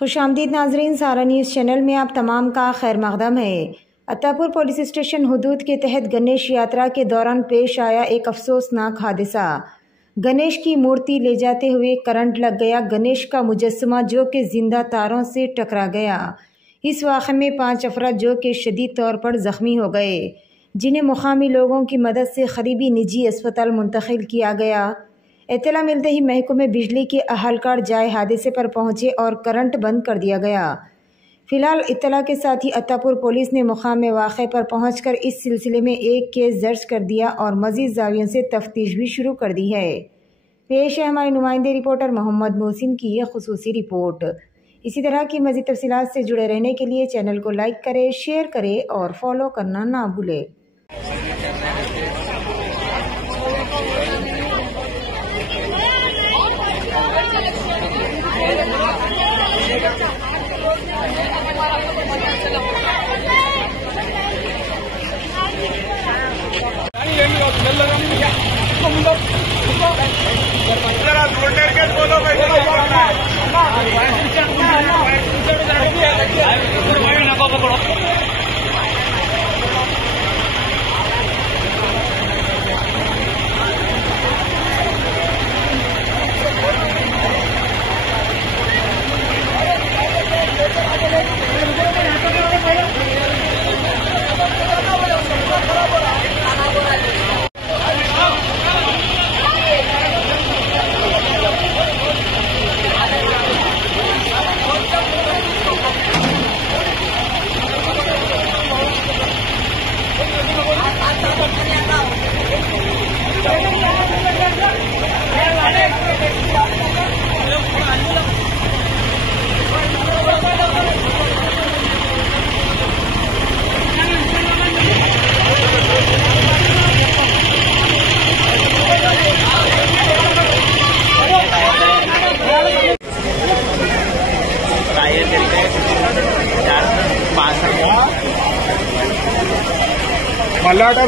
खुशामदीद नाजरीन, सारा news channel में आप तमाम का खैर मकदम है। अत्तापुर पुलिस स्टेशन हदूद के तहत गणेश यात्रा के दौरान पेश आया एक अफसोसनाक हादसा। गणेश की मूर्ति ले जाते हुए करंट लग गया। गणेश का मुजस्समा जो कि जिंदा तारों से टकरा गया। इस वाक़े में 5 अफराद जो कि शदीद तौर पर ज़ख्मी हो गए, जिन्हें मुकामी लोगों की मदद से करीबी निजी अस्पताल मुंतकिल किया गया। इत्तला मिलते ही महकमे बिजली के अहलकार जाए हादसे पर पहुंचे और करंट बंद कर दिया गया। फिलहाल इत्तला के साथ ही अत्तापुर पुलिस ने मुकाम वाक़े पर पहुंचकर इस सिलसिले में एक केस दर्ज कर दिया और मज़ीद ज़ावियों से तफ्तीश भी शुरू कर दी है। पेश है हमारे नुमाइंदे रिपोर्टर मोहम्मद मोहसिन की यह खुसूसी रिपोर्ट। इसी तरह की मज़ीद तफसीलात से जुड़े रहने के लिए चैनल को लाइक करें, शेयर करें और फॉलो करना ना भूलें। मल्लाट